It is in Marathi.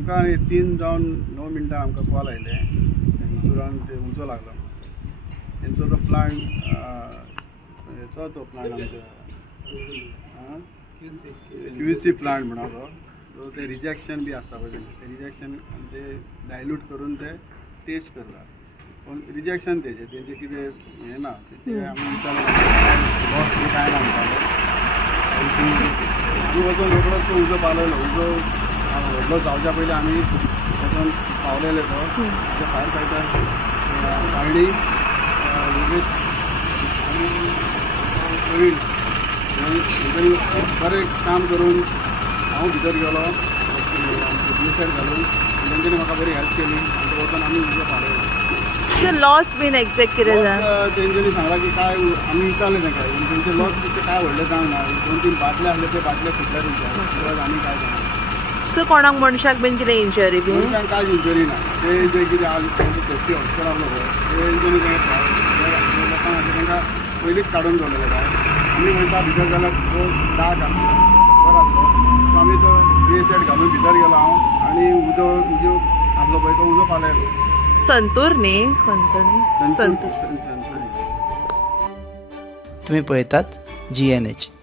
आमकां 3 जावन 9 मिनटां आमकां कॉल आयले सेंटुरान ते उजो लागलो तेंचो तो प्लांट हेचो तो प्लांट आमचो QC प्लांट म्हणा तो सो ते रिजेक्शन बी आसता पळय ते रिजेक्शन ते डायल्यूट करून ते टेस्ट करता पूण रिजेक्शन तेंचे कितें हें ना ते आमी विचारलें लॉस बी कांय ना म्हणटाले आमी वचून रोखडोच तो उजो पावलेलो उजो व्हडलो जावच्या पयलीं आमी वचून पावलेले तो फायर फायटर गाडी बरें काम करून हांव भितर गेलो सायड घालून तेंच्यांनी म्हाका बरी हेल्प केली आनी वचून आमी उजो पावलेलो लॉस बीन एक्झॅक्ट कितें तेंच्यांनी सांगला की काय आमी विचारलें तेंकां तेंचे लॉस तितकें काय व्हडलें जावंक ना 2-3 बाटले आसले ते बाटले फुटल्या तेंच्या आनी काय जावना सो कोणाक मनशाक बीन कितें इंजरी बी मनशाक कांयच इंजरी ना ते जे कितें आज सेफ्टी ऑफिसर आसलो पळय तेंच्यांनी लोकांक तेंकां पयलींच काडून दवरलेले काय आमी वयता भितर जाल्यार तो डाग आसलो वर आसलो सो आमी तो सायड घालून भितर गेलो हांव आनी उजो आसलो पळय तो उजो पालयलो संतूर न्ही संतूर संतूर तुम्ही पळयतात GNH.